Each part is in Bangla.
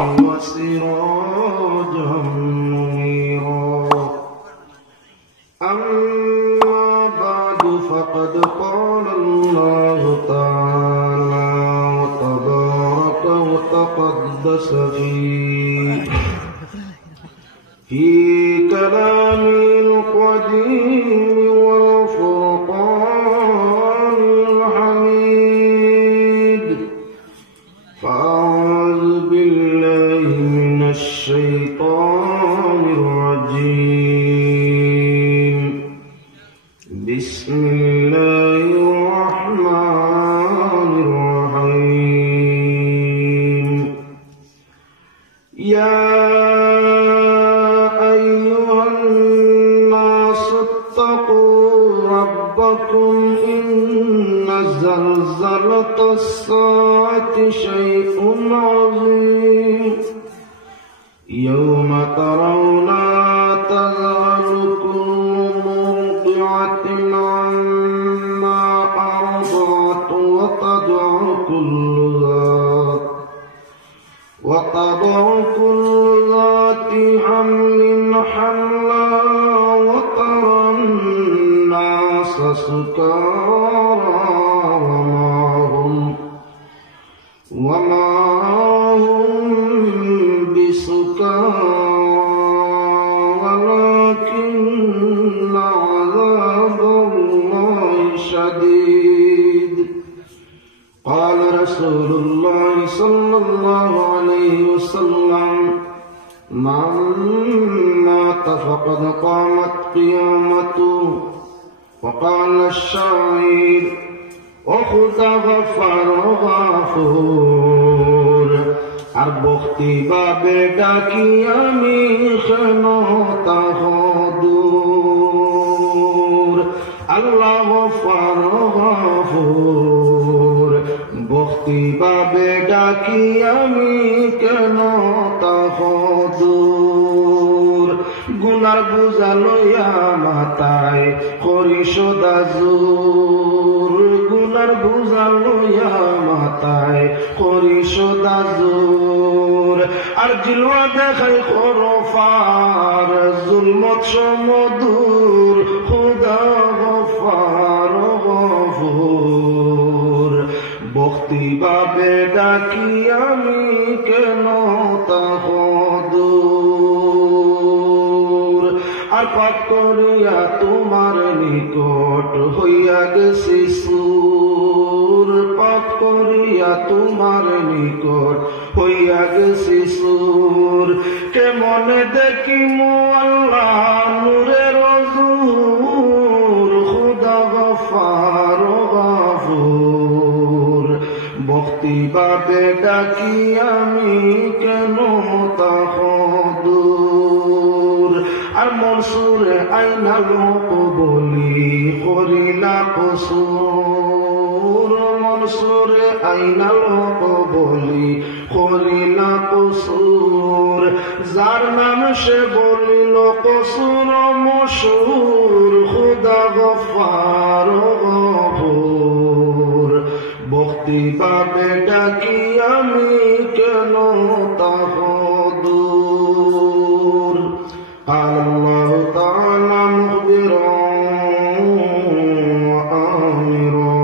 وسراجا منيرا أما بعد فقد قال الله تعالى وتبارك وتقدس في كلامه القديم والفرقان الحميد فأعوذ بالله من الشيطان الرجيم بسم الله الرحمن الرحيم يا أيها الناس اتقوا ربكم إن زلزلة الساعة شيء عظيم يوم ترونها تذهل كل مرضعة عما أرضعت وتضع كل ذات حمل حملها وترى الناس سكارى وما هم بسكارى ولكن عذاب الله شديد قال رسول الله صلى الله عليه وسلم من مات فقد قامت قيامته وقال الشاعر وخذ غفر غفور আর বখতি বাবে ডাকি আমি খেনতা দূর আল্লাহ গফর গফুর বখতি বাবে ডাকি আমি কেন দূর গুনার বুঝা লইয়া মাথায় করি সদা জোর গুনার বুঝা লইয়া মাথায় করি সদা জোর আর জিলওয়া দেখাই খরফার জুলমত সমদূর খুদা গফার গফুর বখতি বাবে ডাকি আমি কেন দূর আর পাপ করিয়া তোমার নিকট হইয়া গেছি সুর পাপ করিয়া তোমার নিকট হইয়া গেছি সুর কেমনে দেখি আল্লাহ নূরের হুজুর খুদা গফার গফুর বখতি বাবে ডাকি আমি কেন দূর আর মনসুরে আইনাল বলি করিলা কসুর মনসুরে আইনাল বলি করিলা কসুর যার নাম সে বলিল কসুর মশুর খুদা গফার গফুর বখতি বাবে ডাকি আমি কেন দূর আল্লাহ তাআলা মুখবিরান ওয়া আমিরা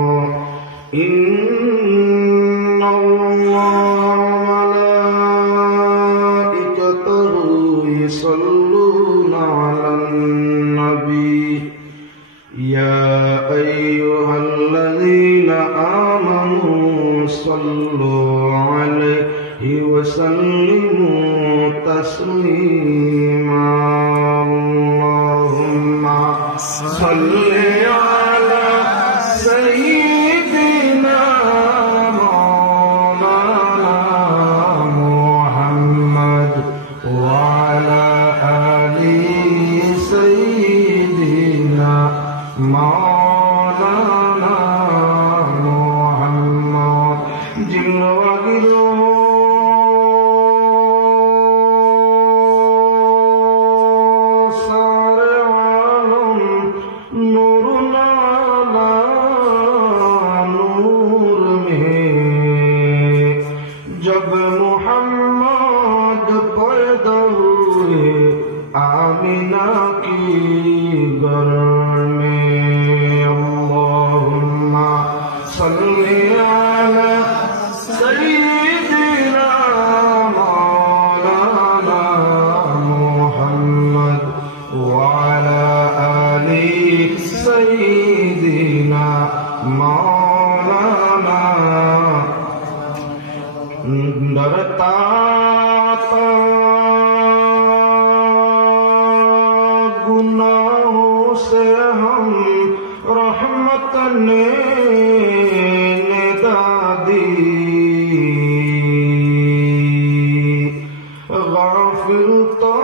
ইন্নাল্লাহা ওয়া মালাইকাতাহু ইউসাল্লুনা আলান নবী ইয়া আইয়ুহাল্লাযীনা আমানু সাল্লু আলাইহি ওয়া সাল্লিমু তাসলিমা আল্লাহুম্মা সাল্লি আলা সাইয়্যিদিনা মাওলানা মুহাম্মদ ওয়া আলা আলি সাইয়্যিদিনা মাওলানা মুহাম্মদ জিলওয়াগিরো সারে আলম নূর मदीना की गर्मी अल्लाहुम्मा सल्ली अला सय्यिदिना मौलाना मुहम्मद व अला आलि सय्यिदिना मौलाना डरता गुनाहों से हम रहमत ने निदा दी गाफिल तो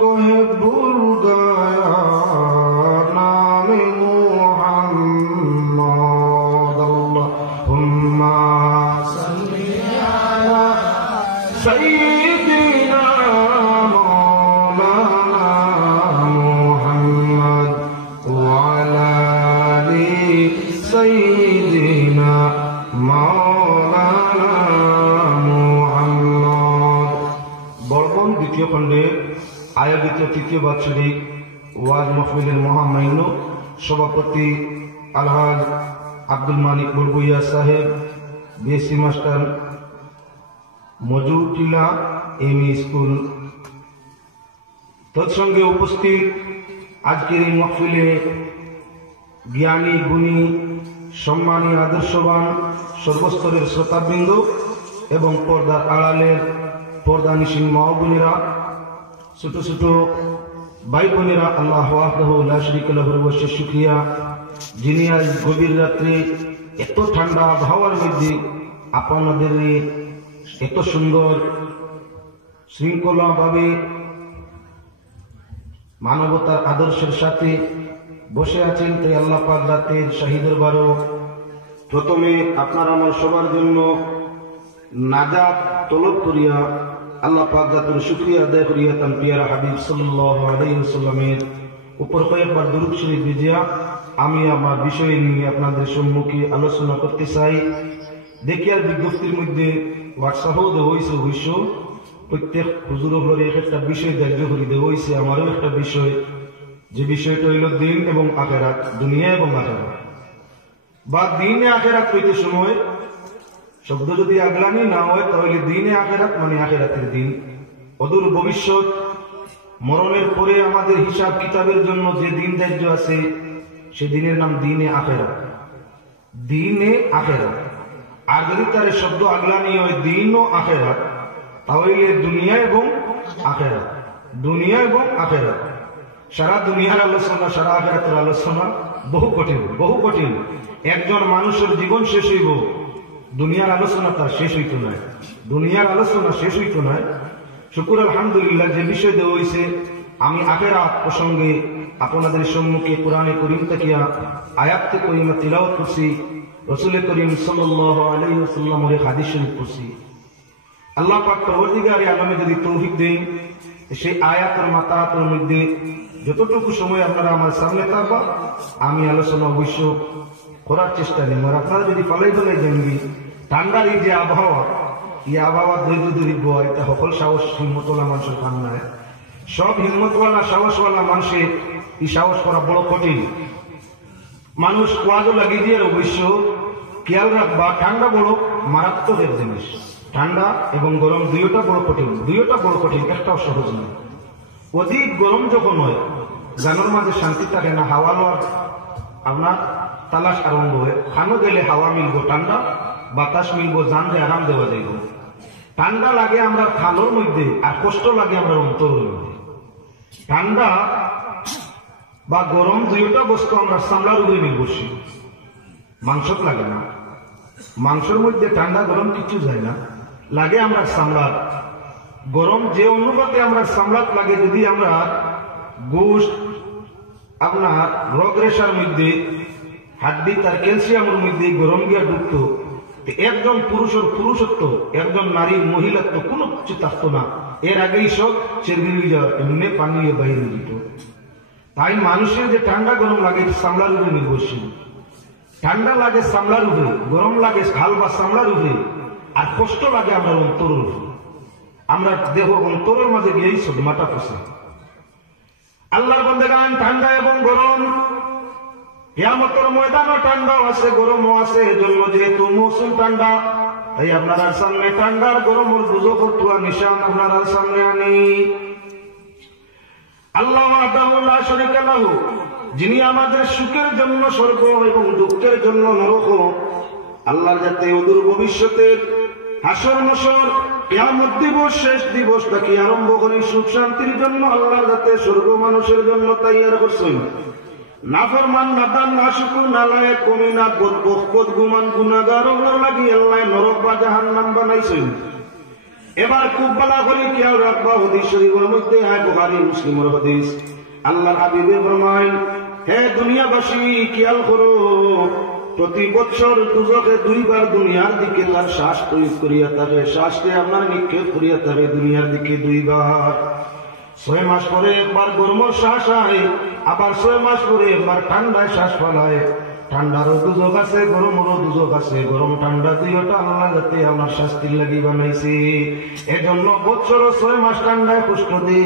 कहे भूल गया नाम मुहम्मद अल्लाहुम्मा सल्ली अला सय्यिदिना सय्यिदिना मौलाना मुहम्मद। বর্বন দ্বিতীয় খণ্ডে আয়োজিত তৃতীয় বাৎসরিক ওয়াজ মাহফিলের মহামান্য সভাপতি আলহাজ আব্দুল মালিক বড়বুইয়া সাহেব, বিএসসি মাস্টার, মজুটিলা এমই স্কুল, তৎসঙ্গে উপস্থিত আজকের এই মাহফিলে জ্ঞানী গুণী সম্মানী আদর্শবান সর্বস্তরের শ্রোতাবৃন্দ এবং পর্দার আড়ালের পর্দানিসীন মা বোনেরা, ছোট ছোট ভাই বোনেরা, আল্লাহ ওয়াহদাহু লা শারীকা লাহুর বশে শুকরিয়া, যিনি আজ গভীর রাত্রে এত ঠান্ডা আবহাওয়ার মধ্যে আপনাদের এত সুন্দর শৃঙ্খলাভাবে মানবতার আদর্শের সাথে বসে আছেন। তাই আল্লাহ পাক রাতের শাহীদের বারো প্রথমে আপনার আমার সবার জন্য নাজাত তলব করিয়া আল্লাহ পাক জাতের শুকরিয়া আদায় করিয়া তার পিয়ারা হাবিব সাল্লাল্লাহু আলাইহি ওয়াসাল্লামের উপর কয়েকবার দুরূদ শরীফ ভিজিয়া আমি আমার বিষয় নিয়ে আপনাদের সম্মুখে আলোচনা করতে চাই। দেখি আর বিজ্ঞপ্তির মধ্যে হোয়াটসঅ্যাপও দেওয়া হয়েছে, অবশ্য প্রত্যেক হুজুর হলে একটা বিষয় ধার্য করে দেওয়া হয়েছে। আমারও একটা বিষয়, যে বিষয়টা হইল দিন এবং আখেরাত, দুনিয়া এবং আখেরাত বা দিনে আখেরাত হইতে সময় শব্দ যদি আগলানি না হয় তাহলে দিনে আখেরাত মানে আখেরাতের দিন, অদূর ভবিষ্যৎ, মরণের পরে আমাদের হিসাব কিতাবের জন্য যে দিন ধার্য আছে সে দিনের নাম দিনে আখেরাত, দিনে আখেরাত। আর যদি তার শব্দ আগলানি হয় দিন ও আখেরাত তাহলে দুনিয়া এবং আখেরাত, দুনিয়া এবং আখেরাত। সারা দুনিয়ার আলোচনা, সারা আখেরাতের আলোচনা বহু কঠিন, বহু কঠিন। একজন মানুষের জীবন শেষ হইব, দুনিয়ার আলোচনা তার শেষ হইত না, দুনিয়ার আলোচনা শেষ হইত না। শুকুর আলহামদুলিল্লাহ, যে বিষয় দেওয়া হয়েছে আমি আখেরাত প্রসঙ্গে আপনাদের সম্মুখে কোরআনে করিম তাকিয়া আয়াতে করিমা তিলাওয়াত করছি, রাসূল করিম সাল্লাল্লাহু আলাইহি ওয়াসাল্লামের হাদিস শরীফ পড়ছি। আল্লাহ পাক পরবর্তীকালে আলমে যদি তৌফিক দেন সেই আয়াতের মাতাহাতের মধ্যে যতটুকু সময় আপনারা আমার সামনে থাকবা আমি আলোচনা অবশ্য করার চেষ্টা নেই। আর আপনারা যদি পালাই ফেলাই জানবি ঠান্ডার এই যে আবহাওয়া, এই আবহাওয়া ধৈর্য ধরিব, এটা সকল সাহস হিম্মতওয়ালা মানুষের কাম নাই। সব হিম্মতওয়ালা সাহসওয়ালা মানুষের এই সাহস করা বড় কঠিন। মানুষ কোয়াজও লাগিয়ে দিয়ে অবশ্য খেয়াল রাখবা, ঠান্ডা বড় মারাত্মকের জিনিস। ঠান্ডা এবং গরম দুইটা বড় কঠিন, দুইটা বড় কঠিন, একটাও সহজ নয়। অধিক গরম যখন হয় জানোর মাঝে শান্তি থাকে না, হাওয়া লওয়ার আপনার তালাশ আরম্ভ হয়। খানো গেলে হাওয়া মিলবো, ঠান্ডা বাতাস মিলবো, জানলে আরাম দেওয়া যাইব। ঠান্ডা লাগে আমরা খানোর মধ্যে আর কষ্ট লাগে আমরা অন্তরের মধ্যে। ঠান্ডা বা গরম দুইটা বস্তু আমরা সামলার উপরে নির্ভরশীল, মাংসত লাগে না। মাংসের মধ্যে ঠান্ডা গরম কিছু যায় না, লাগে আমরা সামলাত। গরম যে অনুপাতে আমরা সামলাত লাগে, যদি আমরা গোশত আপনার রগ রেশার মধ্যে হাড্ডি তার ক্যালসিয়ামের মধ্যে গরম গিয়া ঢুকতো, একজন পুরুষের পুরুষত্ব, একজন নারীর মহিলাত্ব কোনো কিছু থাকতো না। এর আগেই সব চেরগিয়ে যাওয়া, এমনি পানি বাইরে দিত। তাই মানুষের যে ঠান্ডা গরম লাগে সামলার উপরে নির্ভরশীল। ঠান্ডা লাগে সামলার উপরে, গরম লাগে হাল বা সামলার উপরে, আর কষ্ট লাগে আমরা অন্তরের উপরে। আমরা দেহ অন্তরের মাঝে গিয়েই সদমাটা পৌঁছে। আল্লাহর বান্দাগান, ঠান্ডা এবং গরম, কিয়ামতের ময়দানও ঠান্ডাও আছে গরমও আছে। এজন্য যেহেতু মৌসুম ঠান্ডা, তাই আপনারা সামনে ঠান্ডার গরমের দুজক তুয়া নিশান আপনারা সামনে আনি। আল্লাহ ওয়াহদাহু লা শারীকা লাহু, যিনি আমাদের সুখের জন্য স্বর্গ এবং দুঃখের জন্য নরক। আল্লাহর যাতে অদূর ভবিষ্যতের হাসর নসর কিয়ামত দিবস শেষ দিবসটাকে আরম্ভ করে সুখ শান্তির জন্য আল্লাহর যাতে স্বর্গ মানুষের জন্য তৈয়ার করছেন। নাফরমান, নাদান, নাশুকুর, নালায়েক, কমিনা, বদ গুমান, গুনাহগার লাগি আল্লাহ নরক বা জাহান্নাম বানাইছেন। এবার খুব বলা করি খেয়াল রাখবা, হাদিস শরীফের মধ্যে বুখারী মুসলিমের হাদিস, আল্লাহর হাবিবে ফরমায়, হে দুনিয়াবাসী খেয়াল করো, প্রতি বছর দুজকে দুইবার দুনিয়ার দিকে তার শ্বাস প্রয়োগ করিয়া থাকে, শ্বাসকে আপনার নিক্ষেপ করিয়া থাকে দুনিয়ার দিকে দুইবার। 6 মাস পরে একবার গরমের শ্বাস হয়, আবার 6 মাস পরে একবার ঠান্ডায় শ্বাস ফলায়। ঠান্ডারও দুজক আছে, গরমেরও দুজক আছে। গরম ঠান্ডা দুইটা আল্লাহ যাতে আমার শাস্তির লাগি বানাইছে। এজন্য বছরও 6 মাস ঠান্ডায় কষ্ট দে,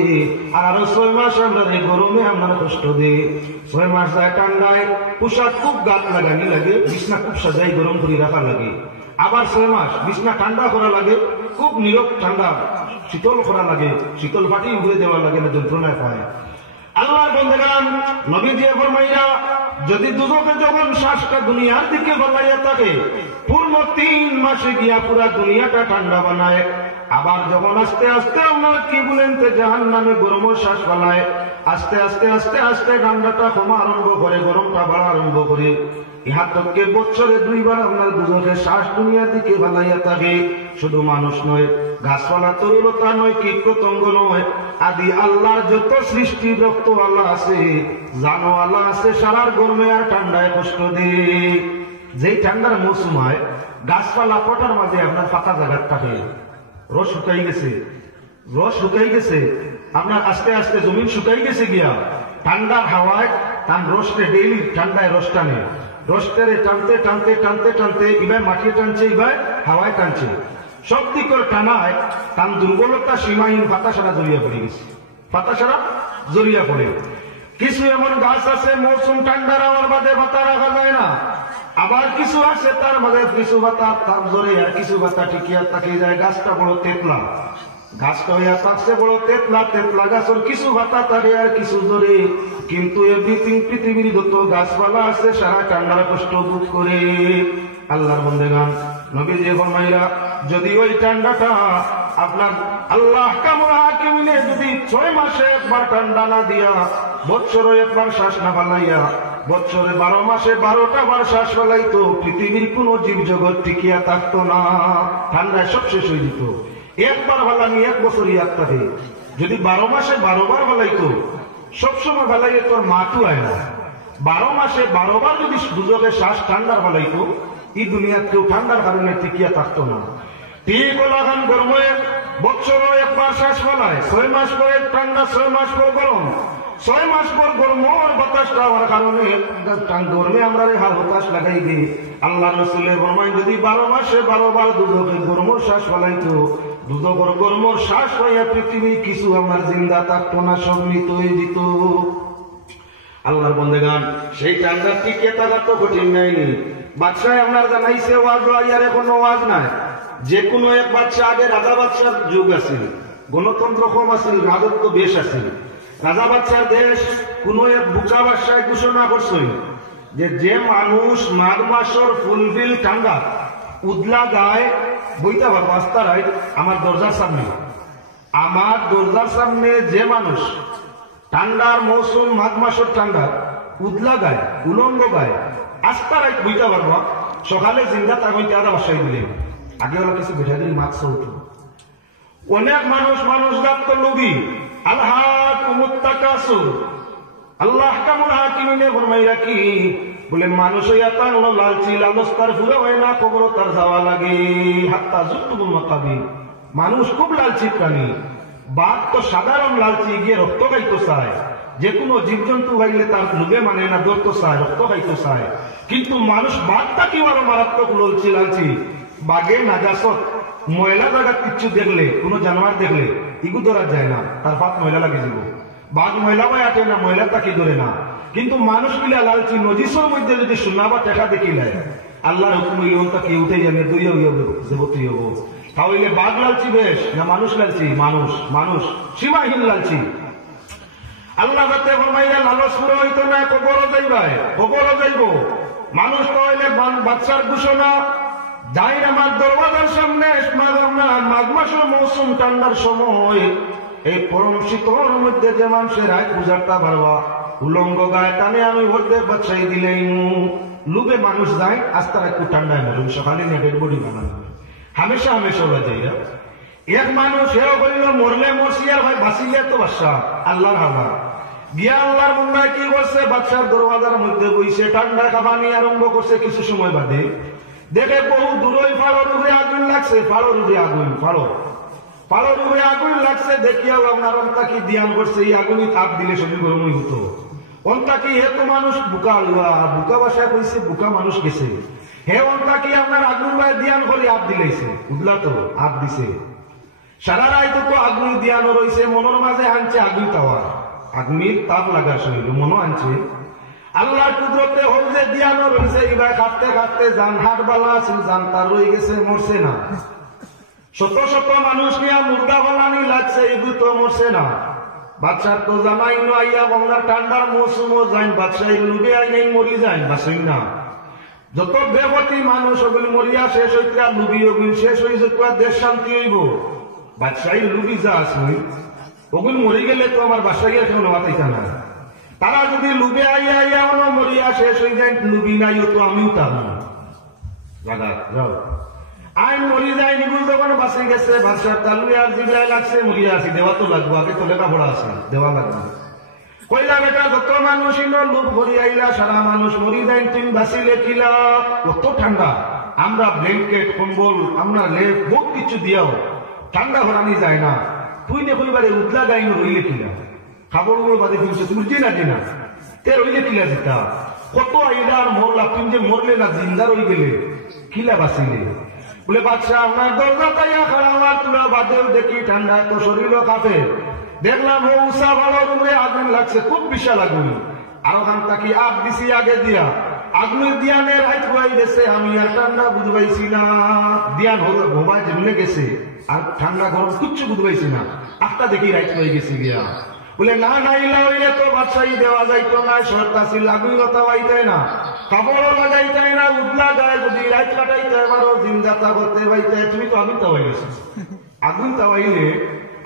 আর আরো 6 মাস আমরা গরমে আমরা কষ্ট দে। 6 মাস যায় ঠান্ডায় পোশাক খুব গাত লাগানি লাগে, বিছনা খুব সাজাই গরম করে রাখা লাগে। আবার 6 মাস বিছনা ঠান্ডা করা লাগে, খুব নীরব ঠান্ডা শীতল করা লাগে, শীতল পাটি উড়ে দেওয়া লাগে না, যন্ত্রণায় পায়। আল্লাহর বান্দাগান, নবীজি ফরমাইয়া, যদি দুজকে যখন শ্বাসটা দুনিয়ার দিকে বানাইয়া থাকে, পূর্ণ 3 মাসে গিয়া পুরা দুনিয়াটা ঠান্ডা বানায়। আবার যখন আস্তে আস্তে আপনারা কি বলেন তো জাহান্নামে গরমের শ্বাস বানায়, আস্তে আস্তে আস্তে আস্তে ঠান্ডাটা কমা আরম্ভ করে, গরমটা বাড়া আরম্ভ করে। ইহা থেকে বছরে 2 বার আপনার দুজকে শ্বাস দুনিয়ার দিকে বানাইয়া থাকে। শুধু মানুষ নয়, গাছপালা, তরুলতা নয়, কীট পতঙ্গ নয়, আদি আল্লাহর যত সৃষ্টি রক্ত আল্লাহ আছে, জানো আল্লাহ আছে, সারার গরমে আর ঠান্ডায় কষ্ট দিয়ে। যেই ঠান্ডার মৌসুম হয়, গাছপালা পটার মাঝে আপনার ফাঁকা জায়গা থাকে, রস শুকাই গেছে, রস শুকাই গেছে, আপনার আস্তে আস্তে জমিন শুকাই গেছে গিয়া ঠান্ডার হাওয়ায় তার রসটে ডেইলি ঠান্ডায় রস টানে, রসটারে টানতে টানতে টানতে টানতে এবার মাটিয়ে টানছে, এবার হাওয়ায় টানছে, সব দিকের টানায় তার দুর্বলতা সীমাহীন পাতা সারা জড়িয়ে পড়ে গেছে, পাতা সারা জড়িয়ে পড়ে। কিছু এমন গাছ আছে মৌসুম ঠান্ডার আমার বাদে পাতা রাখা যায় না, আবার কিছু আছে তার মাঝে কিছু পাতা তার জোরে আর কিছু পাতা টিকিয়া তাকিয়ে যায়। গাছটা বড় তেতলা, গাছটা হইয়া থাকছে বড় তেতলা, তেতলা গাছের কিছু পাতা থাকে আর কিছু জোরে, কিন্তু এভরিথিং পৃথিবীর যত গাছপালা আছে সারা ঠান্ডার কষ্ট ভোগ করে। আল্লাহর বান্দাগান, নবীজি ফরমাইরা, যদি ওই ঠান্ডাটা আপনার আল্লাহ কামুল হাকিমিনে যদি 6 মাসে একবার ঠান্ডা না দিয়া, বছরে একবার শ্বাস না ফালাইয়া, বছরে 12 মাসে 12টা বার শ্বাস ফেলাইতো, পৃথিবীর কোন জীব জগৎ টিকিয়া থাকতো না, ঠান্ডায় সব শেষ হয়ে যেত। একবার ফালানি 1 বছর ইয়াদ থাকে, যদি 12 মাসে 12 বার ফেলাইতো, সবসময় ফেলাইয়ে তোর মাটু আয় না। 12 মাসে 12 বার যদি দুজকে শ্বাস ঠান্ডার ফেলাইতো, এই দুনিয়ার কেউ ঠান্ডার কারণে টিকিয়া থাকতো না। ঠিক লাগান গরমে বছরও একবার শ্বাস ফেলায়, 6 মাস পরে ঠান্ডা, 6 মাস পর গরম, 6 মাস পর গরমের বাতাসটা হওয়ার কারণে গরমে আমরা হাল হতাশ লাগাই দিই। আল্লাহ রসুলের ফরমান, যদি 12 মাসে 12 বার দুজকে গরমের শ্বাস ফেলাইতো, দুজকের গরমের শ্বাস হইয়া পৃথিবীর কিছু আমার জিন্দা থাকতো না, সব মৃত হয়ে যেত। আল্লাহর বান্দাগান, সেই ঠান্ডার টিকে থাকা তো কঠিন নাইনি। বাদশাহ আপনার জানাইছে ওয়াজ, আর এখন ওয়াজ নাই। যে কোনো এক বাদশা, আগে রাজা বাদশার যুগ আছিল, গণতন্ত্র কম আছিল, রাজত্ব বেশ আছিল। রাজা বাদশার দেশ কোন এক বুকা বাদশায় ঘোষণা করছে যে মানুষ মাঘ মাসের ফুলফিল ঠান্ডা উদলা গায়ে বইতে পারবো আস্তারায় আমার দরজার সামনে, আমার দরজার সামনে যে মানুষ ঠান্ডার মৌসুম মাঘ মাসের ঠান্ডা উদলা গায়ে উলঙ্গ গায়ে আস্তারায় বইতে পারবো, সকালে জিন্দা তাগইতে আরো বাসায় দিলেন। আগে ওরা কিছু বেঠা দিল মাছ উঠো, অনেক মানুষ ডাক্তার নবী আল্লাহ কামুল হাকিমিনে ফরমাইরা কি বলে, মানুষ হইয়া টানলো লালচি, লালচ তার পুরো হয় না, খবর তার যাওয়া লাগে। হাত্তা যুক্তবুল মাকাবি, মানুষ খুব লালচি প্রাণী। বাঘ তো সাধারণ লালচি, গিয়ে রক্ত খাইতে চায়, যে কোনো জীবজন্তু ভাইলে তার লোভে মানে না, ধরতে চায়, রক্ত খাইতে চায়। কিন্তু মানুষ বাঘটা কি আরো মারাত্মক লালচি, বাঘে নাজাসত ময়লা জায়গা কিচ্ছু দেখলে, কোন জানোয়ার দেখলে ইগু ধরা যায় না, তার পাত ময়লা লাগে যাব। বাঘ ময়লা বয় আটে না, ময়লা তাকে ধরে না। কিন্তু মানুষ গুলা লালচি, নজিসের মধ্যে যদি সোনা বা টাকা দেখিলে আল্লাহর হুকুম হইলে তাকে উঠে যাবে, দুই দেবতী হব। তাহলে বাঘ লালচি বেশ না মানুষ লালচি? মানুষ, মানুষ সীমাহীন লালচি। আল্লাহ যাতে ফরমাইয়া লালচ পুরো হইতো না, কবরও যাইবাই, কবরও যাইব। মানুষ তো হইলে বাচ্চার ঘোষণা যাই আমার দরওয়াজার সামনে মাঘ মাসের মৌসুম, ঠান্ডার সময় এই পরম শীতল মধ্যে যে মানুষের আয় পূজাটা বাড়বা উলঙ্গ গায়ে টানে আমি ভোটে বাচ্চাই দিলেই লুবে মানুষ যায় আস্তার একটু ঠান্ডায় মরুন, সকালে না ডেড বডি বানানো হামেশা হামেশা ওরা যাইরা। এক মানুষ হেও বলল মরলে মরছি আর ভাই বাঁচিলে তো বাসা আল্লাহর হাওয়া গিয়া আল্লাহর বন্ধায় কি করছে, বাচ্চার দরওয়াজার মধ্যে বইছে, ঠান্ডা কাবানি আরম্ভ করছে। কিছু সময় বাদে দেখে বহু দূরই ফাড়োর উপরে আগুন লাগছে, ফাড়োর উপরে আগুন, ফাড়োর উপরে আগুন লাগছে। দেখিয়া আপনার অন্তাকি দিয়ান করছে, এই আগুনই তাপ দিলে শরীর গরমই হতো। অন্তাকি হে তো মানুষ বুকা আলুয়া, বুকা বাসায় কইছে বুকা মানুষ গেছে। হে অন্তাকি আপনার আগুন ভাই দিয়ান করে আপ দিলেছে, বুঝলা তো আপ দিছে। সারা রায় তো আগুন দিয়ানো রয়েছে, মনের মাঝে আনছে আগুন তাওয়া, আগুনের তাপ লাগা শরীর মনও আনছে। আল্লাহর কুদরতে হল যে দিয়ানো রয়েছে, এবার কাটতে কাটতে জান হাট বালা আছিল, জান তার রয়ে গেছে, মরছে না। শত শত মানুষ নিয়ে মুর্দা বানানি লাগছে, এগুলো তো মরছে না। বাচ্চার তো জানাই আইয়া বাংলার ঠান্ডার মৌসুমও যাই, বাচ্চা লুবে আইন মরি যায়, বাঁচই না। যত বেবতী মানুষ ওগুলি মরিয়া শেষ হইতে আর লুবি ওগুলি শেষ হয়ে যেত, দেশ শান্তি হইব। বাচ্চাই লুবি যা আছে ওগুলি মরি গেলে তো আমার বাসায় গিয়ে কেউ নেওয়া তাইতা না। তারা যদি লুবে আইয়া আইয়া অন মরিয়া শেষ হয়ে যায়, লুবি নাই তো আমিও তার না যাও আইন মরি যায় নিগুল যখন বাসে গেছে, বাদশার তালু আর জিব্রাইল লাগছে, মরিয়া আছি দেওয়া তো লাগবো, আগে তো লেখাপড়া আছে দেওয়া লাগবে। কইলা বেটা যত মানুষ লোক ভরি আইলা, সারা মানুষ মরি যায়, তুমি বাঁচিলে কিলা? কত ঠান্ডা, আমরা ব্ল্যাঙ্কেট কম্বল আমরা লেপ বহুত কিছু দিয়াও ঠান্ডা ভরানি যায় না। তুই নে পরিবারে উতলা গাইন রইলে কিলা? খাবার বাদে ফিরছে তুমি জিনা জিনা তে রইলে কিলা যেতা? কত আইলা আর মরলা, তুমি যে মরলে না জিন্দা রই গেলে কিলা বাঁচিলে? বলে বাচ্চা আপনার দরজা তাইয়া খারাপ আমার তুলা বাদেও দেখি ঠান্ডা তো শরীরও কাঁপে। দেখলাম ও উষা ভালো রুমে আগুন লাগছে, খুব বিশাল আগুন। আর ওখান তাকি আগ দিছি আগে দিয়া, আগুনের দিয়ানে রাইত হয়ে গেছে, আমি আর ঠান্ডা বুঝবাইছি না। দিয়ান হল ঘুমায় যেমনে গেছে আর ঠান্ডা গরম কিচ্ছু বুঝবাইছি না, আটটা দেখি রাইত হয়ে গেছি গিয়া। বলে না নাইলা হইলে তো বাদশাহী দেওয়া যাইতো না, সরকার আগুন কথা পাইতাই না, কাপড়ও লাগাইতাই না, উঠলা গায়ে যদি রাইত কাটাইতে এবারও জিনজাতা করতে পাইতে। তুমি তো আগুন তাওয়াই গেছো, আগুন তাওয়াইলে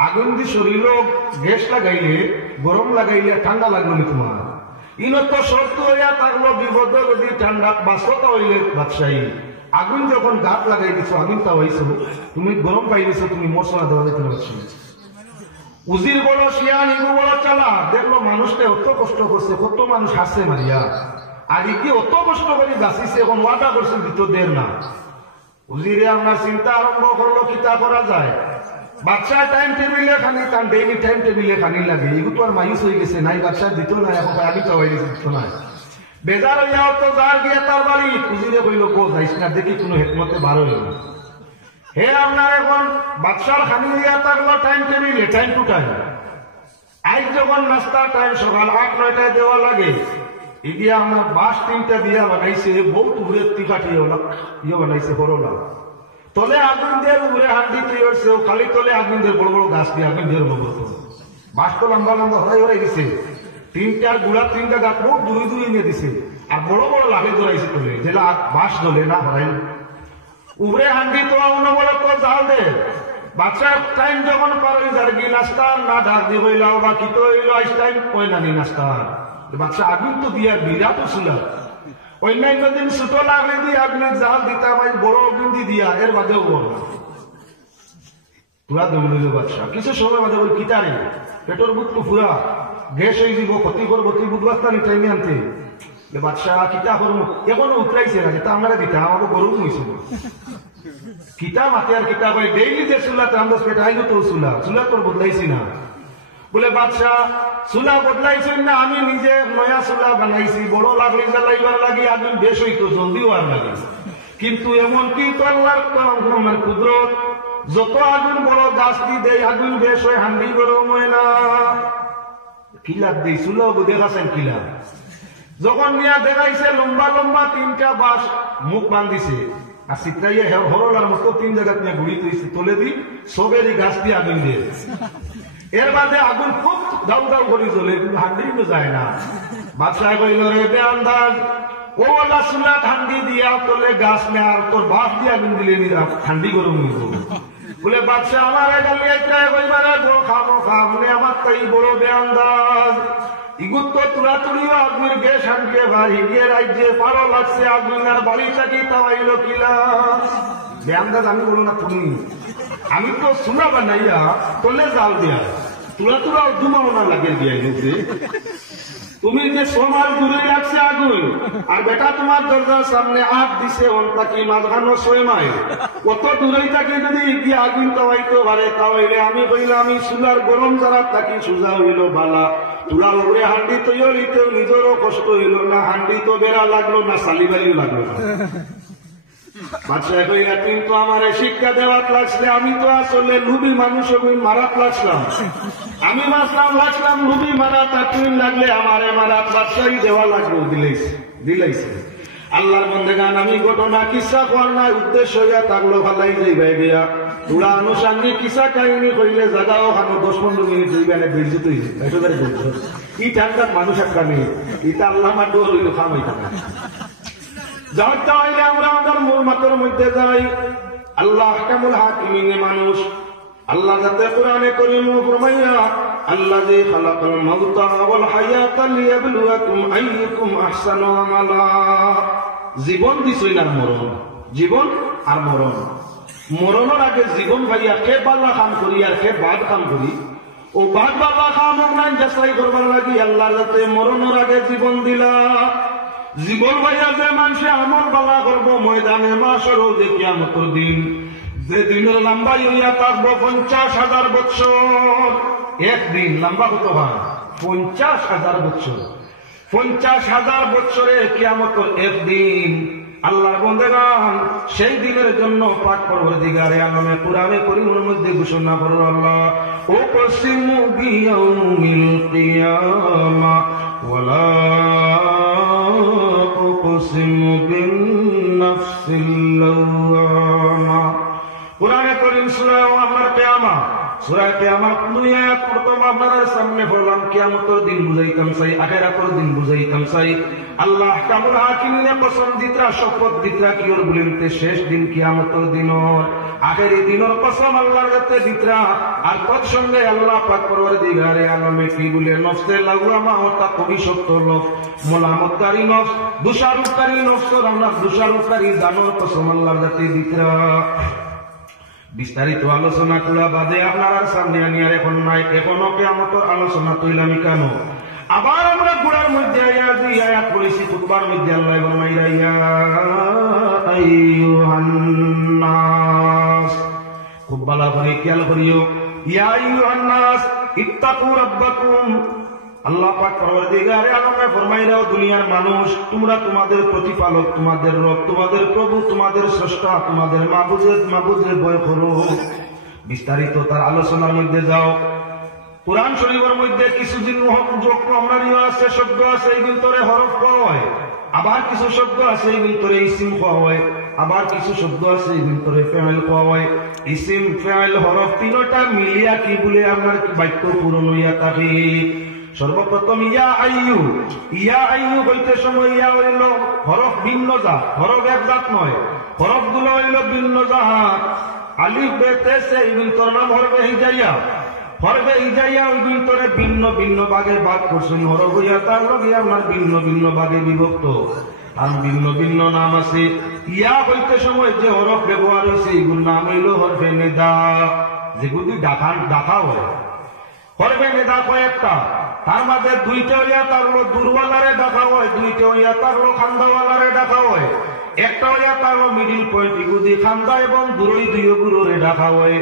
আগুন দিয়ে শরীর গ্যাস লাগাইলে গরম লাগাইলে ঠান্ডা লাগলো নি তোমার? ইন তো শর্ত হইয়া থাকলো বিপদ যদি ঠান্ডা বাস্ততা হইলে বাদশাহী। আগুন যখন গাত লাগাই দিছো, আগুন তাওয়াইছো, তুমি গরম পাই দিছো, তুমি মশলা দেওয়া দিতে পারছো। উজির বলো শিয়ান, ইগু বলো চালা, দেখলো মানুষটা অত কষ্ট করছে, কত মানুষ হাসছে মারিয়া, আর ইকে অত কষ্ট করে বাঁচিছে, এখন ওয়াদা করছে ভিতর দের না। উজিরে আপনার চিন্তা আরম্ভ করলো কিতা করা যায়। বাচ্চা টাইম টেবিলে খানি, তার ডেইলি টাইম টেবিলে খানি লাগে, এগু তো আর মাইস হয়ে গেছে, নাই বাচ্চা দিত না, এখন আগে তো হয়ে গেছে দিত না। বেজার হইয়া তো যার গিয়ে তার বাড়ি উজিরে কইল কো যাইস না, দেখি কোনো হেকমতে বার হইল। হে আপনার এখন বাচ্চার খানি হইয়া থাকলো টাইম টেবিলে, টাইম টু টাইম। আজ যখন নাস্তার টাইম সকাল 8-9টায় দেওয়া লাগে, এদিকে আমার বাস 3টা দিয়া বানাইছে, বহুত ঘুরে টিকাটি ইয়ে বানাইছে করোলা, তলে আগুন দিয়ে ঘুরে হাঁটি তৈরি হচ্ছে, খালি তলে আগুন দিয়ে বড় বড় গাছ দিয়ে আগুন দিয়ে বাস তো লম্বা লম্বা হয়ে গেছে, 3টার গুড়া 3টা গাছ বহুত দূরে দূরে নিয়ে দিছে, আর বড় বড় লাভে ধরাইছে তলে, যেটা বাস ধরে না হরাই উপরে হান্ডি তো বলে তো জাল দে। বাচ্চার টাইম যখন পার হয়ে যার কি নাস্তার না ঢাক দিয়ে হইলাও বা কি তো হইল আইস টাইম ওই নানি নাস্তার বাচ্চা আগুন তো দিয়া বিরাট ছিল। অন্যান্য দিন ছোট লাগলে দিয়ে আগুনের জাল দিতাম, বড় আগুন দিয়া এর বাদেও বল পুরা দৌড়িল বাচ্চা। কিছু সময় বাদে বল কিতারে পেটর বুক তো পুরা গ্যাস হয়ে যাব, ক্ষতি করবো, তুই বুধবার টাইমে আনতে বাচ্চা কিতা করবো, এখনো উতরাইছে না, যেটা আমরা দিতাম আমাকে গরম হয়েছিল। কিতা মাতে আর কিতা করে ডেইলি যে চুলাতে আমরা পেটাইলো তো চুলা তোর বদলাইছি না। বলে বাচ্চা চুলা বদলাইছেন না, আমি নিজে নয়া চুলা বানাইছি, বড় লাগলে জ্বালাইবার লাগে আগুন বেশ হইতো, জলদিও আর লাগে। কিন্তু এমন কি তো আল্লাহর কুদরত, যত আগুন বড় গাছ দি দেয় আগুন বেশ হয়, হান্ডি গরম হয় না। কিলার দিই চুলো দেখাছেন কিলা, যখন নিয়ে দেখাইছে লম্বা লম্বা 3টা বাঁশ মুখ বান্ধিছে, আর চিত্রাইয়া হরলার মতো 3 জায়গা নিয়ে ঘুরি তুইছে তোলে দি সবেরই গাছ দিয়ে আগুন দিয়ে। এর বাদে আগুন খুব দাউ দাউ করে জ্বলে, কিন্তু হান্ডি তো যায় না। বাদশাহ কইল, রে বেআন্দাজ, ওলা চুলা ঠান্ডি দিয়া তোলে গাছ নে, আর তোর বাপ দিয়ে আগুন দিলে ঠান্ডি গরম হইব। বলে বাদশাহ আমার গালি কইবারে খামো খামনে আমার তাই বড় বেআন্দাজ, ইগুত তো তুলা তুলিও আগুনের গ্যাস হান্ডিয়ে ভাই গিয়ে রাজ্যে পারো লাগছে আগুনের বাড়ি চাকি তাওয়াইল কিলা। বেআন্দাজ আমি বলো না তুমি, আমি তো চুলা বানাইয়া তোলে জাল দিয়া তুলা তুলা দুমাও না লাগে দিয়া গেছে। তুমি যে সোমার দূরে রাখছে আগুন, আর বেটা তোমার দরজার সামনে আট দিছে অন্তাকি মাঝখানো 6 মাইল, কত দূরেই থাকি যদি গিয়ে আগুন তাওয়াইতে পারে তাওয়াইলে আমি কইলাম আমি চুলার গরম যারা থাকি সোজা হইল বালা। তুলার উপরে হান্ডি তৈরিতেও নিজেরও কষ্ট হইল না, হান্ডি তো বেড়া লাগলো না, সালিবালিও লাগলো না। বাদশাহ কইলা কিন্তু আমার শিক্ষা দেওয়াত লাগছে, আমি তো আসলে লুবি মানুষ মারাত লাগলাম, আমি লাগলাম লুবি মারা, তাকুন লাগলে আমারে মারাত বাদশাহী দেওয়া লাগলো, দিলাইছে। আল্লাহর বন্দেগান আমি ঘটনা কিসা কর না উদ্দেশ্য হইয়া থাকলো ভালাই যাইবাই গিয়া পুরা আনুষাঙ্গিক কিসা কাহিনী কইলে জায়গাও খানো 10-15 মিনিট যাইবে বেজুত হইছে। ই ঠান্ডার মানুষ একটা নেই, এটা আল্লাহ আমার ডোর হইল খাম হইতে না। যাওয়াটা হইলে আমরা আমাদের মূল মাত্রার মধ্যে যাই। আল্লাহ আহকামুল হাকিমিনে মানুষ, আল্লাহ যাতে কোরআনে কারীম ফরমাইয়া আল্লাযী খালাকাল মাউতা ওয়াল হায়াতা লিয়াবলুয়াকুম আইয়ুকুম আহসানু আমালা। জীবন দিছই না মরণ, জীবন আর মরণ। মরণের আগে জীবন ভাইয়া কে বালা কাম করি আর কে বাদ কাম করি, ও বাদ বালা কাম নাই যাচাই করবার লাগি আল্লাহ যাতে মরণের আগে জীবন দিলা। জীবন ভাইয়া যে মানুষে আমল বালা করব ময়দানে মাশরও যে কিয়ামতের দিন, যে দিনের লম্বা হইয়া থাকবো 50,000 বছর। একদিন লম্বা কত হয়? 50,000 বছর। 50,000 বছরে কিয়ামতের একদিন। আল্লাহর বন্দেগান সেই দিনের জন্য পাক পরবর্তীকারে আলমে কুরআনে কারীমের মধ্যে ঘোষণা করল আল্লাহ, ও কসিমু বিয়াউমিল কিয়ামা ওয়ালা উকসিমু বিন-নাফসিল লাওয়ামা। কুরআনে কারীম সূরা আমার কিয়ামা, সূরা কিয়ামা কোন আয়াত প্রথম আপনাদের সামনে বললাম কিয়ামতের দিন বুঝাইতাম চাই, আখিরাতের দিন বুঝাইতাম চাই। আল্লাহ আহকামুল হাকিমিনে কসম দিতরা শপথ দিতরা কি ওর বলিতে শেষ দিন কিয়ামতের দিনর আখেরি দিনর কসম আল্লাহর কাছে দিতরা। আর তৎ সঙ্গে আল্লাহ পাক পরওয়ারদিগারে আলমে কি বলে নফসে লাওয়ামা ওটা কবি সত্য নফস, মোলামতকারী নফস, দোষারোপকারী নফস, আমরা দোষারোপকারী জানোর কসম আল্লাহর কাছে দিতরা। বিস্তারিত আলোচনা করা বাদে আপনার সামনে আনি আর এখন নাই, এখনো কিয়ামতের আলোচনা তৈলামি কেন? আবার আমরা গুড়ার মধ্যে আয়াত পড়েছি খুতবার মধ্যে আল্লাহ ফরমাইয়া ইয়া আইয়ুহান নাস, খুব ভালো করে খেয়াল করিও, ইয়া আইয়ুহান নাস ইত্তাকু রাব্বাকুম। আল্লাহ পাক পরওয়ারদিগারে আলমে ফরমাইয়া দুনিয়ার মানুষ তোমরা তোমাদের প্রতিপালক, তোমাদের রব, তোমাদের প্রভু, তোমাদের স্রষ্টা, তোমাদের মাবুদের ভয় করো। বিস্তারিত তার আলোচনার মধ্যে যাও। কুরআন শরীফের মধ্যে কিছু আছে শব্দ আছে এই ভিতরে হরফ কোয়া হয়, আবার কিছু শব্দ আছে এই ভিতরে ইসিম কোয়া হয়, আবার কিছু শব্দ আছে এই ভিতরে ফেল কোয়া হয়। ইসিম ফেল হরফ তিনটা মিলিয়া কি বলে আমার বাক্য পূরণ হইয়া থাকে। সর্বপ্রথম ইয়া আইয়ু, ইয়া আইয়ু বলতে সময় ইয়া হইল হরফ ভিন্ন জাত, হরফ এক জাত নয়, হরফ গুলো হইল ভিন্ন জাত। আলিফ বেতে সেই ভিতর নাম হরফে হিজাইয়া, হরফে হিজাইয়া ওই ভিতরে ভিন্ন ভিন্ন ভাগে ভাগ করছেন। হরফ হইয়া তার লগে আমার ভিন্ন ভিন্ন ভাগে বিভক্ত, আর ভিন্ন ভিন্ন নাম আছে। ইয়া বলতে সময় যে হরফ ব্যবহার হয়েছে এগুলোর নাম হইল হরফে নেদা, যেগুলি ডাকা হয়। হরফে নেদা কয়েকটা, তার মাঝে দুইটা হইয়া তার হলো দূরওয়ালারে ডাকা হয়, দুইটা হইয়া তার হলো খান্দাওয়ালারে ডাকা হয়, একটা হইয়া তার হলো মিডিল পয়েন্ট ইগুদি খান্দা এবং দূরই দুই গুরুরে ডাকা হয়।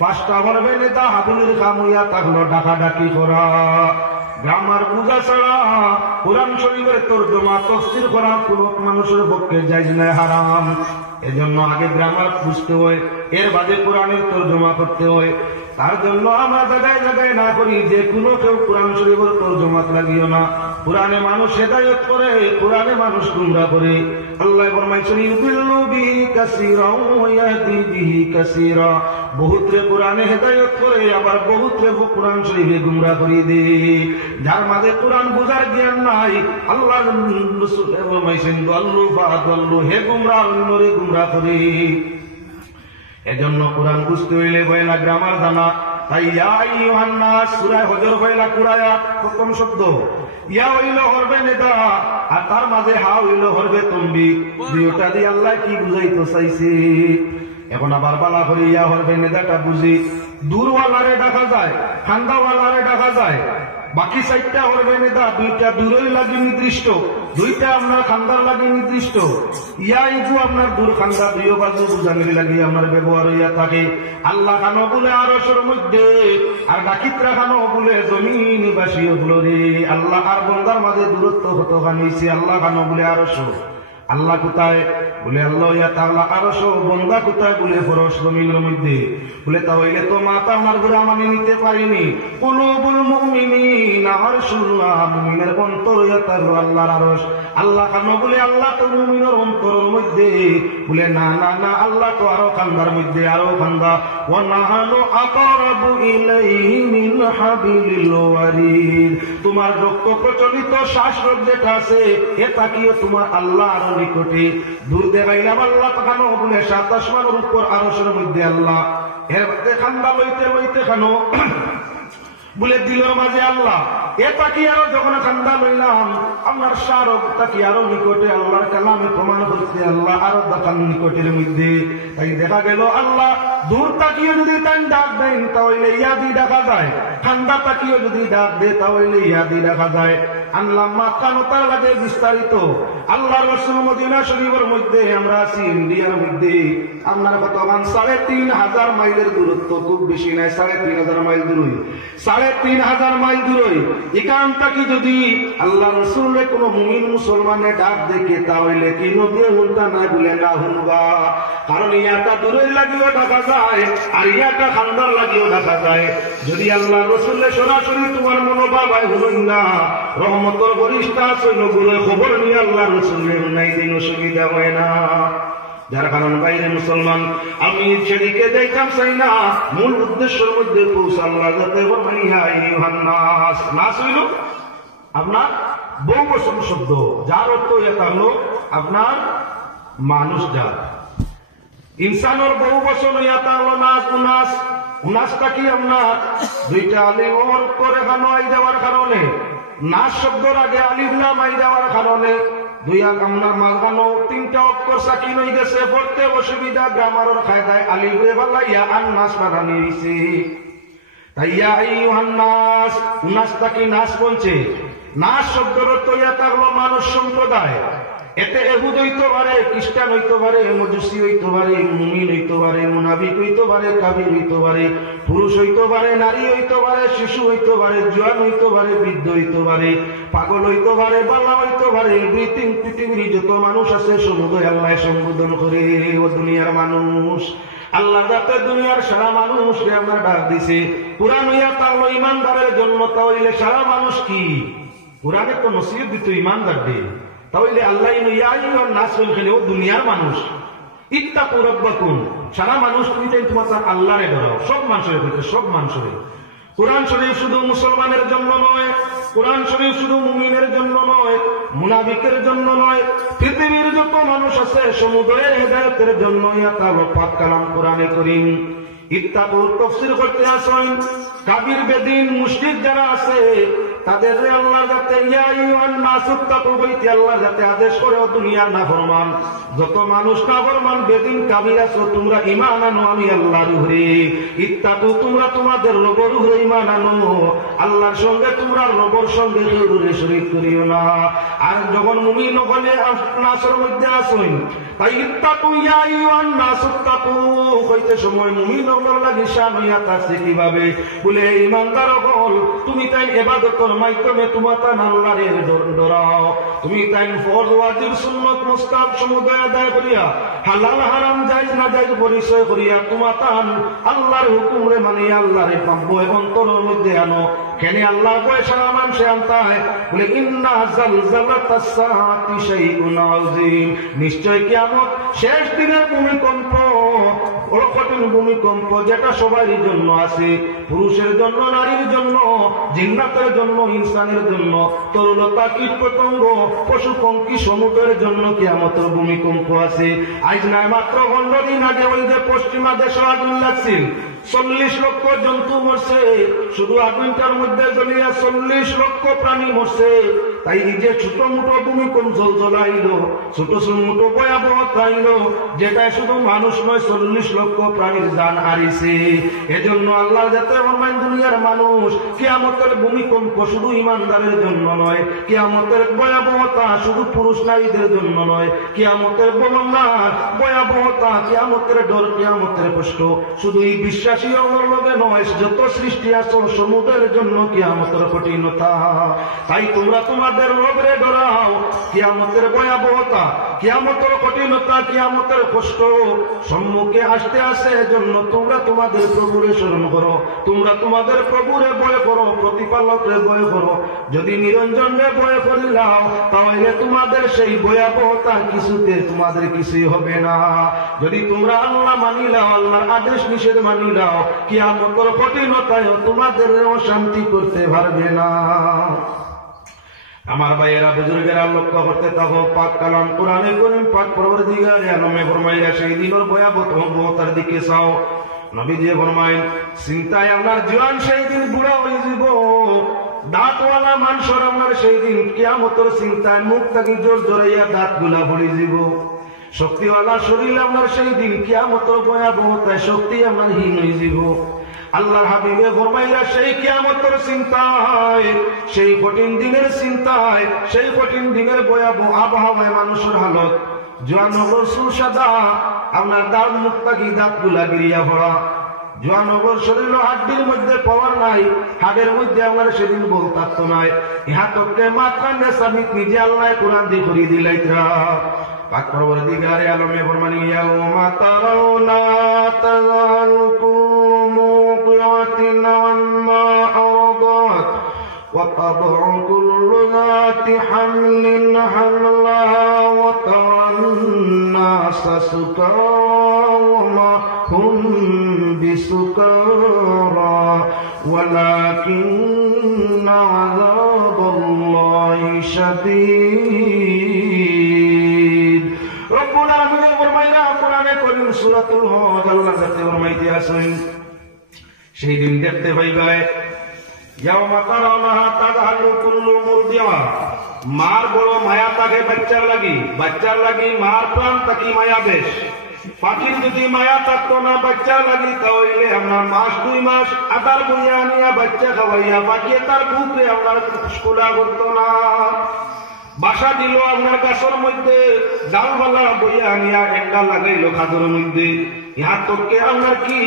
পাঁচটা হরফে নেদা হাবুলের কাম হইয়া তার হলো ডাকা ডাকি করা। গ্রামার পূজা ছাড়া কোরআন শরীফের তর্জমা তাফসীর করা কোন মানুষের পক্ষে জায়েজ নয়, হারাম। এজন্য আগে গ্রামার বুঝতে হয়, এর বাদে কোরআনের তর্জমা করতে হয়। তার জন্য আমরা জায়গায় জায়গায় না করি যে কোনো কেউ কোরআন শরীফের তর্জমাত লাগিও না। কোরআনে মানুষ হেদায়েত করে, কোরআনে মানুষ গুমরাহ করে। আল্লাহ ফরমাইছেন ইউদিল্লু বিহি কাসীরা ওয়া ইয়াহদি বিহি কাসীরা, বহুতরে কোরআনে হেদায়েত করে আবার বহুতরে কোরআন শরীফে গুমরাহ করে দেয়। যার মাঝে কোরআন বুঝার জ্ঞান নাই, আল্লাহ রাসূল ফরমাইছেন দাল্লু ফাদাল্লু, হে গুমরাহ অন্যরে গুমরাহ করে। এজন্য কোরআন বুঝতে হইলে বয়না গ্রামার জানা। তাই ইয়া আইয়ুহান নাস সূরা হজর পয়লা কুরায়াত প্রথম শব্দ ইয়া হইল হরবে নেদা, আর তার মাঝে হা হইল হরবে তম্বি। দুইটা দিয়ে আল্লাহ কি বুঝাইতে চাইছে। এখন আবার বালা করে ইয়া হরবে নেদাটা বুঝি। দূরওয়ালারে দেখা যায়, খান্দাওয়ালারে দেখা যায়। বাকি 4টা হরবে নেদা, 2টা দূরই লাগে নির্দিষ্ট, 2টা আপনার খান্দার লাগে নির্দিষ্ট। ইয়া ইজু আপনার দূর খান্দা দুই বাজু বুঝানির লাগে আমার ব্যবহার হইয়া থাকে। আল্লাহ খানো বলে আরশের মধ্যে, আর বাকিত্রা খানো বলে জমিন বাসী হলো রে। আল্লাহ আর বন্দার মাঝে দূরত্ব কতখানি হইছে। আল্লাহ খানো বলে আরশ, আল্লাহ কোথায় বলে আল্লাহ ইয়া তাআলা আরশ, বন্দা কোথায় বলে ফরশ জমিনের মধ্যে। বলে তাহলে তো মাতা আমার ঘরে আমি নিতে পারিনি। কুলুবুল মুমিনিনা আরশুল্লাহ, মুমিনের অন্তর ইয়া তাআলা আল্লাহর আরশ। আল্লাহ কেন বলে আল্লাহ তো মুমিনের অন্তরের মধ্যে। বলে না না না, আল্লাহ তো আরো খান্দার মধ্যে, আরো খান্দা। ওয়া নাহানু আকরাবু ইলাইহি মিন হাবিলিল ওয়ারিদ, তোমার রক্ত প্রচলিত শ্বাসরোধ যেটা আছে এটা কিও তোমার আল্লাহ আরো নিকটে। দূর দেখাইলাম আল্লাহ কেন বলে 7 আসমানের উপর আরশের মধ্যে আল্লাহ। এর মধ্যে খান্দা লইতে লইতে খানো বলে দিলের মাঝে আল্লাহ। এটা কি আরো যখন খান্দা লইলাম আপনার শারকটা কি আরো নিকটে। আল্লাহর কালামে প্রমাণ করছে আল্লাহ আরো দেখান নিকটের মধ্যে। তাই দেখা গেল আল্লাহ দূর তাকিয়ে যদি তাই ডাক দেন তাহলে ইয়াদি দেখা যায়, খান্দা তাকিয়ে যদি ডাক দেয় তাহলে ইয়াদি দেখা যায়। আল্লাহ মাকানো তার লাগে বিস্তারিত। আল্লাহ রাসূল মদিনা শরীফের মধ্যে, আমরা আছি ইন্ডিয়ার মধ্যে। আপনার কত ৩,৫০০ মাইলের দূরত্ব, খুব বেশি নাই, ৩,৫০০ মাইল দূরই, ৩,৫০০ মাইল দূরই। এখান থেকে যদি আল্লাহ রাসূলে কোন মুমিন মুসলমানের ডাক দেখে তাহলে কি নবী হুনতা না বলে না হুনবা। কারণ ইয়াটা দূরের লাগিও দেখা যায়, আর ইয়াটা খান্দার লাগিও দেখা যায়। যদি আল্লাহ রাসূলে সরাসরি তোমার মনোভাব হইল না, রহমতের বরিষ্ঠা সৈন্য গুলো খবর নিয়ে আল্লাহ রাসূলের নাই দিন অসুবিধা হয় না। যার কারণ বাইরে মুসলমান আমি সেদিকে যাইতাম চাই না, মূল উদ্দেশ্যের মধ্যে পৌঁছাল্লাহ যাতে নাস। নাস হইল আপনার বহু বচন শব্দ, যার অর্থ এটা হলো আপনার মানুষ জাত। ইনসানের বহু বচন এটা হলো নাস। উনাস, উনাসটা কি আপনার 2টা আলিফ করে খানো আই যাওয়ার কারণে, নাস শব্দর আগে আলিফ লাম আই যাওয়ার কারণে দুই আপনার মাঝখানো 3টা অক্ষর সাকিন হয়ে গেছে। পড়তে অসুবিধা, গ্রামারের কায়দায় আলিফ রে বালা ইয়া আন নাস বানানি হইছে। তাই ইয়া আইয়ুহান নাস, নাসটা কি নাস বলছে। নাস শব্দের অর্থ এটা হলো মানুষ সম্প্রদায়। এতে ইহুদ হইতে পারে, খ্রিস্টান হইতে পারে, মজুসি হইতে পারে, মুমিন হইতে পারে, মুনাফিক হইতে পারে, কাফির হইতে পারে, পুরুষ হইতে পারে, নারী হইতে পারে, শিশু হইতে পারে, জোয়ান হইতে পারে, বৃদ্ধ হইতে পারে, পাগল হইতে পারে, বালা হইতে পারে। পৃথিবীর যত মানুষ আছে সমুদয় আল্লাহ সম্বোধন করে ও দুনিয়ার মানুষ। আল্লাহ যাতে দুনিয়ার সারা মানুষকে আমরা ডাক দিছে। কুরআন হইয়া তাহলো ইমানদারের জন্য, তাহলে সারা মানুষ কি কুরআনে তো নসিহত দিত ইমানদারদের। তাহলে আল্লাহ ইয়া আইয়ুহান নাস বলছেন ও দুনিয়ার মানুষ, ইত্তাকু রাব্বাকুম, সারা মানুষ তুমি তাই তোমার আল্লাহরে ডরাও। সব মানুষের বলতে, সব মানুষের। কোরআন শরীফ শুধু মুসলমানের জন্য নয়, কোরআন শরীফ শুধু মুমিনের জন্য নয়, মুনাফিকের জন্য নয়, পৃথিবীর যত মানুষ আছে সমুদয়ের হেদায়েতের জন্য এটা হলো পাক কালাম কোরআনে কারীম। ইত্তাকুর তাফসীর করতে আসেন কাবির বেদিন মুশরিক যারা আছে তাদের আল্লাহ যাতে ইয়া আইয়ুহান নাস ইত্তাকু বইতে আল্লাহ যাতে আদেশ করে ও দুনিয়ার নাফরমান যত মানুষ নাফরমান বেদিন কাবির আছো তোমরা ঈমান আনো আমি আল্লাহর উপরে। ইত্তাকু তোমরা তোমাদের রবের উপরে ঈমান আনো, আল্লাহর সঙ্গে তোমরা রবের সঙ্গে কেউরে শরীক করিও না। আর যখন মুমিন হলে নাসের মধ্যে আসেন তাই ইত্তাকু ইয়া আইয়ুহান নাস ইত্তাকু কইতে সময় মুমিন হওয়ার লাগি শান হইয়া আছে কিভাবে বলে ঈমানদার হল তুমি তাই ইবাদতের মাধ্যমে তোমাতা আল্লাহরে ডরাও। তুমি তাই ফরজ ওয়াজিব সুন্নাত মুস্তাহাব সমুদায় আদায় করিয়া হালাল হারাম জায়েজ না জায়েজ পরিচয় করিয়া তোমাতা আল্লাহর হুকুমরে মানিয়া আল্লাহরে পাবো অন্তরের মধ্যে আনো। কেন আল্লাহ পয়সা মানুষে আনতায় বলে ইন্না জালজালাতাস সাআতি শাইউন আযীম, নিশ্চয় কিয়ামত শেষ দিনের ভূমিকম্প বড় কঠিন ভূমিকম্প, যেটা সবার জন্য আছে, পুরুষের জন্য, নারীর জন্য, জিন্নাতের জন্য, ইনসানের জন্য, তরুলতা, কীট পতঙ্গ, পশু পঙ্খী সমুদ্রের জন্য কিয়ামতের ভূমিকম্প আছে। আজ নয় মাত্র 15 দিন আগে ওই যে পশ্চিমা দেশে আগুন লাগছিল, 40 লক্ষ জন্তু মরছে, শুধু আগুনটার মধ্যে জ্বলিয়া 40 লক্ষ প্রাণী মরছে। তাই এই যে ছোট মোটো ভূমিকম্প জ্বলাইল, ছোট মোটো ভয়াবহতা আইল, যেটাই শুধু মানুষ নয় 40 লক্ষ প্রাণীর জান হারিয়েছে। এজন্য আল্লাহ যাতে ফরমান দুনিয়ার মানুষ, কিয়ামতের ভূমিকম্প শুধু ইমানদারের জন্য নয়, কিয়ামতের ভয়াবহতা শুধু পুরুষ নারীদের জন্য নয়, কিয়ামতের ভয়াবহতা, কিয়ামতের ডর, কিয়ামতের কষ্ট শুধু এই বিশ্বাসী লগে নয়, যত সৃষ্টি আছে সমুদ্রের জন্য কিয়ামতের কঠিনতা। তাই তোমরা তোমাদের রবের ডরাও। কিয়ামতের ভয়াবহতা, কিয়ামতের কঠিনতা, কিয়ামতের কষ্ট সম্মুখে আসতে আসে, এজন্য তোমরা তোমাদের প্রভুরে স্মরণ করো, তোমরা তোমাদের প্রভুরে ভয় করো, প্রতিপালকের ভয় করো। যদি নিরঞ্জনে ভয় করিলাও তাহলে তোমাদের সেই ভয়াবহতা কিছুতে তোমাদের কিছুই হবে না। যদি তোমরা আল্লাহ মানিলাও, আল্লাহর আদেশ নিষেধ মানিলাও, কিয়ামতের কঠিনতায় তোমাদের অশান্তি করতে পারবে না। আমার ভাইয়েরা, বুজুর্গেরা, লক্ষ্য করতে থাকো পাক কালাম কোরআনে করিম পাক পরবর্তীকারে আলমে ফরমাইয়া সেই দিনের ভয়াবহতার দিকে চাও। নবীজি ফরমাইন, চিন্তায় আপনার জোয়ান সেই দিন বুড়া হয়ে যাব, দাঁতওয়ালা মানুষের আপনার সেই দিন কিয়ামতের চিন্তায় মুখ থাকি জোর জোরাইয়া দাঁত গুলা ভরে যাব। শক্তিওয়ালা শরীর আপনার সেই দিন কিয়ামতের ভয়াবহতায় শক্তি আপনার হীন হয়ে যাব। আল্লাহর হাবিবে ফরমাইয়া সেই কিয়ামতের চিন্তায়, সেই কঠিন দিনের চিন্তায়, সেই কঠিন দিনের ভয়াবহ আবহাওয়ায় মানুষের হালত জোয়ান নগর চুল সাদা, আপনার দাঁত মুখ থাকি দাঁত গুলা গিরিয়া ভরা, জোয়ান নগর শরীর হাড্ডির মধ্যে পাওয়ার নাই, হাড়ের মধ্যে আমার সেদিন বল থাকতো নাই। ইহা তোকে মাত্রান্ডে সাবিত নিজে আল্লাহ কোরআন দিয়ে করিয়ে দিলাইতরা। পাক পরবর্তীকারে আলমে ফরমানি, ইয়াউমা তারাউনা তাযালু কুল্লু মুরদিআতিন আম্মা আরদাত ওয়া তাদউ কুল্লু যাতি হামলিন হামলাহা ওয়া তারান নাসা সুকারা ওয়া মা হুম বিসুকারা ওয়ালাকিন্না আযাবাল্লাহি শাদীদ। রব্বুল আলামিন ফরমাইলা কোরআনে কারীম সূরাতুল হজ আল্লাহ যাতে ফরমাইতে আছেন, সেই দিন দেখতে পাইবে ইয়াউমা তারাউনাহা তাযহালু কুল্লু মুরদিআ, মার বড় মায়া থাকে বাচ্চার লাগি মার প্রাণ থাকি মায়া বেশ। পাখির যদি মায়া থাকতো না বাচ্চার লাগি, তাহলে আমরা মাস 2 মাস আদার বইয়া আনিয়া বাচ্চা খাওয়াইয়া পাখি তার বুকে আপনার স্কুলা করতো না। বাসা দিল আপনার গাছের মধ্যে, ডালওয়ালা বইয়া আনিয়া একটা লাগাইল খাদর মধ্যে। ইহা তোকে আপনার কি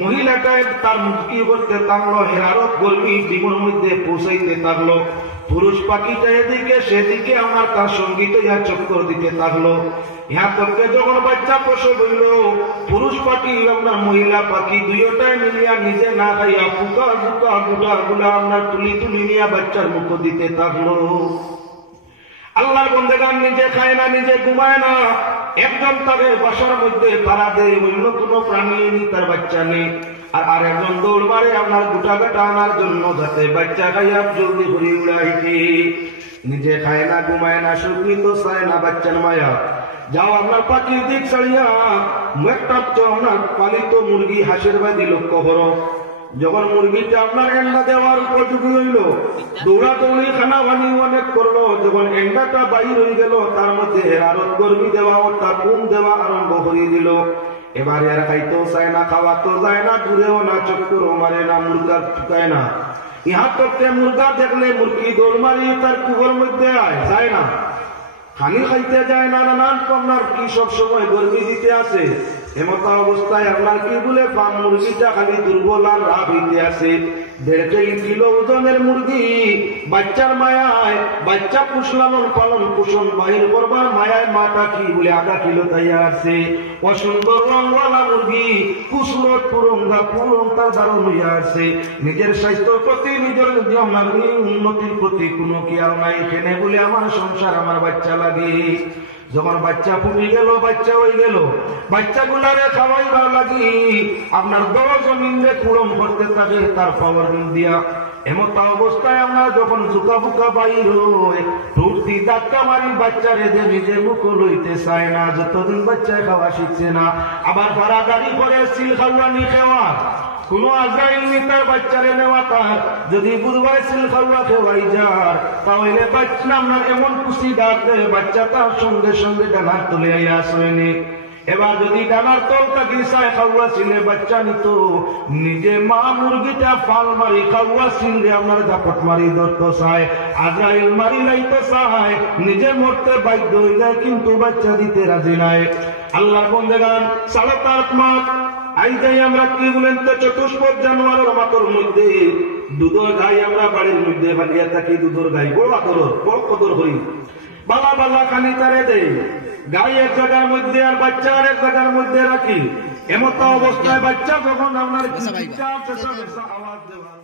মহিলাটায় তার মুক্তি করতে থাকলো, হেরারত গর্মী জীবন মধ্যে পৌঁছাইতে থাকলো। পুরুষ পাখিটা এদিকে সেদিকে আমার তার সঙ্গীত ইহা চক্কর দিতে থাকলো। ইহা তোকে যখন বাচ্চা প্রসব হইল, পুরুষ পাখি আপনার মহিলা পাখি দুইটাই মিলিয়া নিজে না খাইয়া পুকা জুকা গুটা গুলা আপনার তুলি নিয়ে বাচ্চার মুখ দিতে থাকলো। আল্লাহর বন্দেগান নিজে খায় না, নিজে ঘুমায় না, একজন তাকে বাসার মধ্যে পাড়া দেয়, অন্য কোনো প্রাণী তার বাচ্চা নেই, আর আরেকজন দৌড় মারে আপনার গোটা গাটা আনার জন্য, যাতে বাচ্চা খাইয়া জলদি ঘুরি উড়াইতে। নিজে খায় না, ঘুমায় না, সুখী তো চায় না বাচ্চার মায়া। যাও আপনার পাখির দিক ছাড়িয়া একটা আপনার পালিত মুরগি হাঁসের বাদি লক্ষ্য করো। যখন মুরগিটা আপনার এন্ডা দেওয়ার উপযোগী হইল, দৌড়াদৌড়ি খানা ভানি অনেক করলো। যখন এন্ডাটা বাইর হয়ে গেল, তার মধ্যে আরো গর্মি দেওয়া তার ঘুম দেওয়া আরম্ভ করে দিল। এবারে আর খাইতেও চায় না, খাওয়াতেও যায় না, দূরেও না, চক্করও মারে না, মুরগা ঠুকায় না। ইহা করতে মুরগা দেখলে মুরগি দৌড় মারিয়ে তার কুয়োর মধ্যে যায় না, খালি খাইতে যায় না, নানান আপনার কি সব সময় গর্মি দিতে আছে। এমত অবস্থায় আপনার কি বলে ফার্ম মুরগিটা খালি দুর্বল আর রাগ হইতে আছে। 1.5 কিলো ওজনের মুরগি বাচ্চার মায়ায়, বাচ্চা পুষলালন পালন পোষণ বাহির করবার মায়ায় মাটা কি বলে 1/2 কিলো তাইয়া আছে। অসুন্দর রঙওয়ালা মুরগি কুসুরত পুরঙ্গা তার ধারণ হইয়া আছে। নিজের স্বাস্থ্যের প্রতি, নিজের উন্নতির প্রতি কোনো খেয়াল নাই। এখানে বলে আমার সংসার, আমার বাচ্চা লাগে। যখন বাচ্চা ফুটে গেল, বাচ্চা হয়ে গেল, বাচ্চাগুলারে খাওয়াইবার লাগি আপনার 10 জমিনে পূরণ করতে থাকে তার পাওয়ার দিয়া। এমত অবস্থায় আমরা যখন জুকা ফুকা বাইর হই, টুটি ধাক্কা মারি বাচ্চারে যে নিজে মুখ লইতে চায় না, যতদিন বাচ্চায় খাওয়া শিখছে না। আবার ফাড়াগাড়ি করে সিল খাওয়ানি খাওয়া, কোন আজরাইল তার বাচ্চারে নেওয়া তার যদি বুধবাই সিল খাওয়া খেওয়াই যার, তাহলে বাচ্চা আপনার এমন খুশি ডাক দেয় বাচ্চা তার সঙ্গে সঙ্গে ডানার তুলে আইয়া আসেনি। এবার যদি ডানার তল থাকি চায় খাওয়া ছিলে বাচ্চা নিত, নিজে মা মুরগিটা ফাল মারি খাওয়া ছিলে আপনার ঝাপট মারি ধরতে চায়, আজরাইল মারি লাইতে চায়, নিজে মরতে বাধ্য হয়ে যায় কিন্তু বাচ্চা দিতে রাজি নাই। আল্লাহ বন্দেগান 4.5 মাস আইজাই আমরা কি বলেন তো চতুষ্পদ জানোয়ারের মাতর মধ্যে দুধের গাই আমরা বাড়ির মধ্যে বানিয়ে থাকি। দুধের গাই বড় আদর, বড় কদর করি, বালা বালা খালি তারে দেই। গাই এক জায়গার মধ্যে আর বাচ্চা আর এক জায়গার মধ্যে রাখি। এমত অবস্থায় বাচ্চা যখন আপনার আওয়াজ দেওয়া